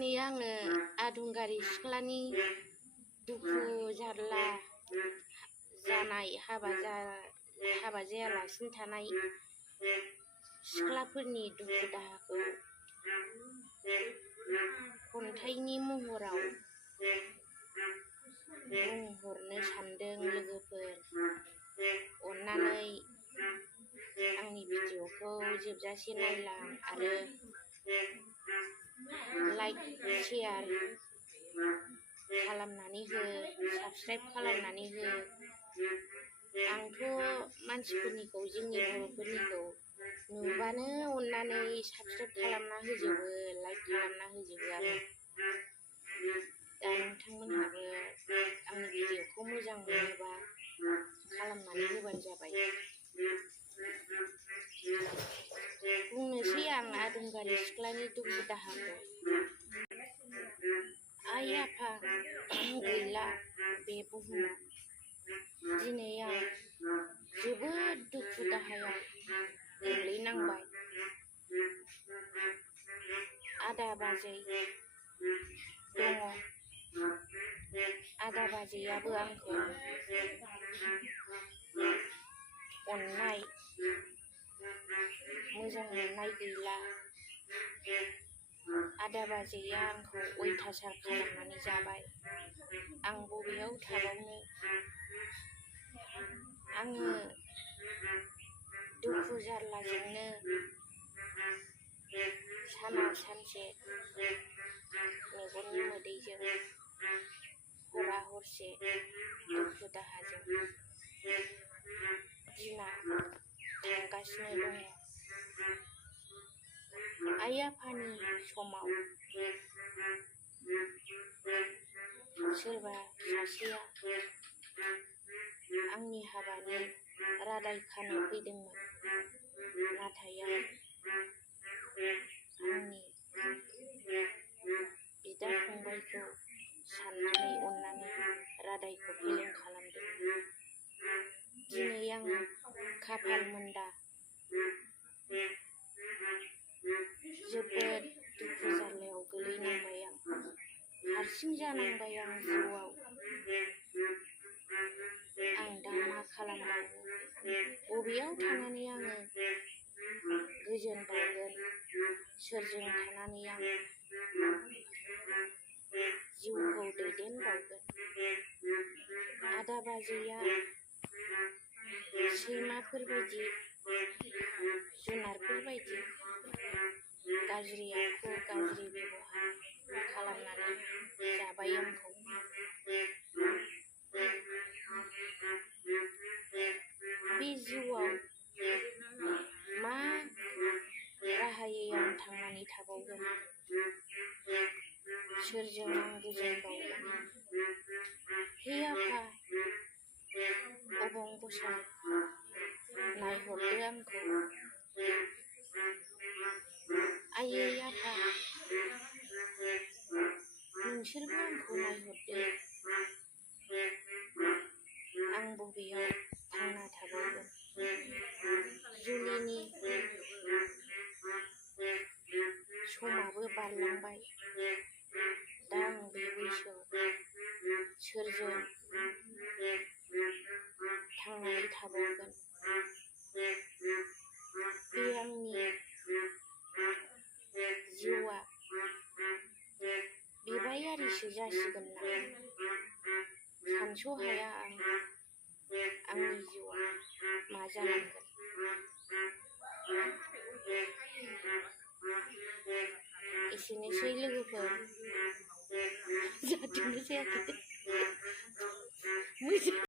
दिनै आङो आदुंगारि सिख्लानि दुखु जारला जानाय हाबा जायालासिनो थानाय सिख्लाफोरनि दुखु दाहाखौ खन्थाइनि महराव बुंहरनो सानदों। लोगोफोर, अन्नानै आंनि भिडिअखौ जोबजासे नायलां आरो लाइक शेयार खालामनानै हो, साबस्क्राइब खालामनानै हो। आंथ' मानसिफोरनिखौ, जोंनि बर'फोरनिखौ नुबानो अन्नानै साबस्क्राइब खालामना होजोबो, लाइक खालामना होजोबो आरो दा नोंथांमोनहाबो आंनि भिडिअखौ मोजां मोनोबा खालामनानै होबानो जाबाय। बुंनोसै आं आदुंगारि सिख्लानि दुखु दाहाखौ। आइ आफा गैला बे बुहुमाव। दिनै आं जोबोद दुखु दाहायाव गोग्लैनांबाय। आदा बाजै दङ। आदा बाजैयाबो आंखौ अननाय, मोजां मोननाय गैला। आदा बाजैया आंखौ अयथासार खालामनानै जाबाय। आं बबेयाव थाबावनो? आङो दुखु जारलाजोंनो साना सानसे मेगननि मोदैजों, हरा हरसे दुखु दाहाजों दिना थांगासिनो दङ। आइ आफानि समाव सोरबा सासेया आंनि हाबानि रादाय खानो फैदोंमोन, नाथाय आं आंनि बिदा फंबायखौ साननानै अननानै रादायखौ फेलें खालामदों। दिनै आं खाफाल मोनदा जोबोद दुखु जारलायाव गोलैनांबाय। आं हारसिं जानांबाय। आं जिउआव आं दा मा खालामबावनो? बबेयाव थानानै आङो गोजोन बावगोन? सोरजों थानानै आं जिउखौ दैदेनबावगोन? आदा बाजैया सैमाफोरबायदि, जुनारफोरबायदि गाज्रि आखु, गाज्रि बेबहार खालामनानै जाबाय आंखौ। बे जिउआव मा राहायै आं थांनानै थाबावगोन? सोरजों आं गोजोन बावगोन? हे आफा अबंगसाय, नायहरदो आंखौ। आयै आफा, नोंसोरबो आंखौ नायहरदो। आं बबेयाव थांना थाबावगोन? जुलिनि समाबो बारलांबाय। दा आं बे बैसोआव सोरजों थांनानै थाबावगोन? बे आंनि जिउआ बिबायारिसो जासिगोन नामा? सानस' हाया आं आंनि जिउआ मा जालांगोन। एसेनोसै लोगोफोर, जादोंना जायाखै?